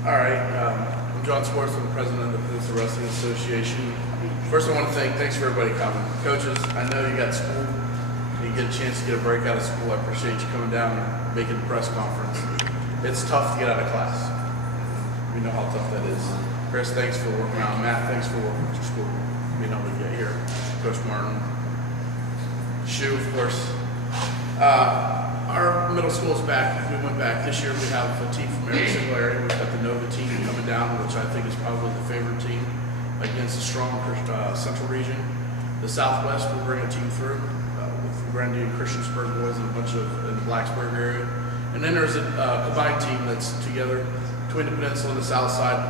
All right, I'm John Swartz. I'm the president of the Peninsula Wrestling Association. First, I want to thanks for everybody coming. Coaches, I know you got school. You get a chance to get a break out of school. I appreciate you coming down and making the press conference. It's tough to get out of class. We know how tough that is. Chris, thanks for working out. Matt, thanks for working with your school. Being able to get here. Coach Martin. Shu, of course. Our middle school is back. We went back. This year we have a team from every single area. We've got the Nova team coming down, which I think is probably the favorite team against the strong Central region. The Southwest will bring a team through with the Grandy and Christiansburg boys and a bunch of in the Blacksburg area. And then there's a combined team that's together between the Peninsula and the South Side.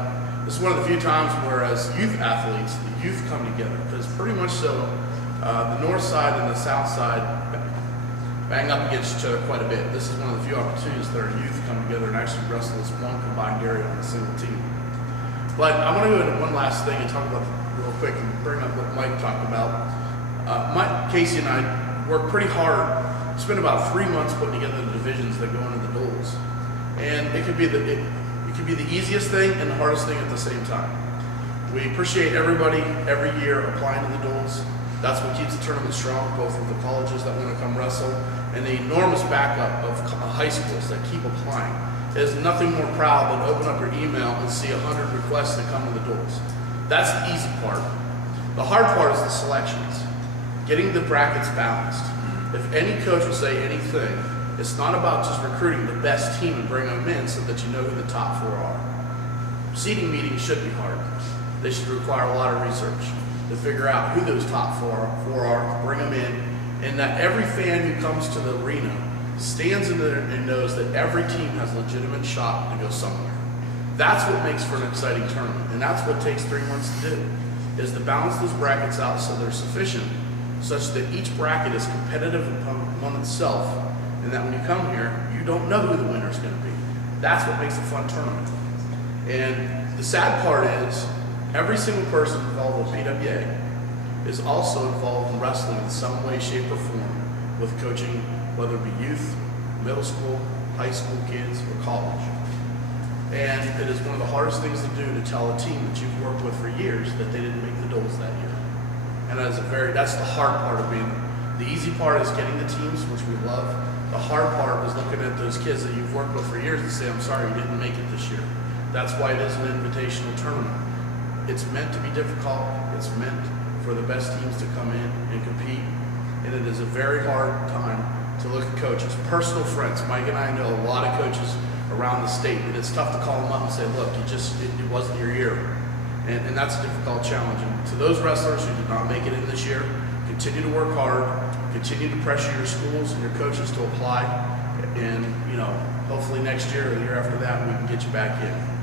This is one of the few times where as youth athletes, the youth come together, because pretty much so the North Side and the South Side bang up against each other quite a bit. This is one of the few opportunities that our youth come together and actually wrestle as one combined area on a single team. But I want to go into one last thing and talk about real quick and bring up what Mike talked about. Mike, Casey, and I worked pretty hard. Spent about 3 months putting together the divisions that go into the duels, and it could be the easiest thing and the hardest thing at the same time. We appreciate everybody every year applying to the duels. That's what keeps the tournament strong, both with the colleges that want to come wrestle and the enormous backup of high schools that keep applying. There's nothing more proud than open up your email and see 100 requests that come to the duels. That's the easy part. The hard part is the selections, getting the brackets balanced. If any coach will say anything, it's not about just recruiting the best team and bringing them in so that you know who the top 4 are. Seeding meetings should be hard. They should require a lot of research to figure out who those top four are, bring them in, and that every fan who comes to the arena stands in there and knows that every team has a legitimate shot to go somewhere. That's what makes for an exciting tournament, and that's what takes 3 months to do, is to balance those brackets out so they're sufficient, such that each bracket is competitive upon itself, and that when you come here, you don't know who the winner is going to be. That's what makes a fun tournament. And the sad part is, every single person involved with PWA is also involved in wrestling in some way, shape, or form with coaching, whether it be youth, middle school, high school kids, or college. And it is one of the hardest things to do to tell a team that you've worked with for years that they didn't make the duels that year. And that's the hard part of being there. The easy part is getting the teams, which we love. The hard part is looking at those kids that you've worked with for years and say, I'm sorry, you didn't make it this year. That's why it is an invitational tournament. It's meant to be difficult. It's meant for the best teams to come in and compete. And it is a very hard time to look at coaches. Personal friends, Mike and I know a lot of coaches around the state, and it's tough to call them up and say, look, it wasn't your year. And that's a difficult challenge. And to those wrestlers who did not make it in this year, continue to work hard, continue to pressure your schools and your coaches to apply. And, hopefully next year or the year after that, we can get you back in.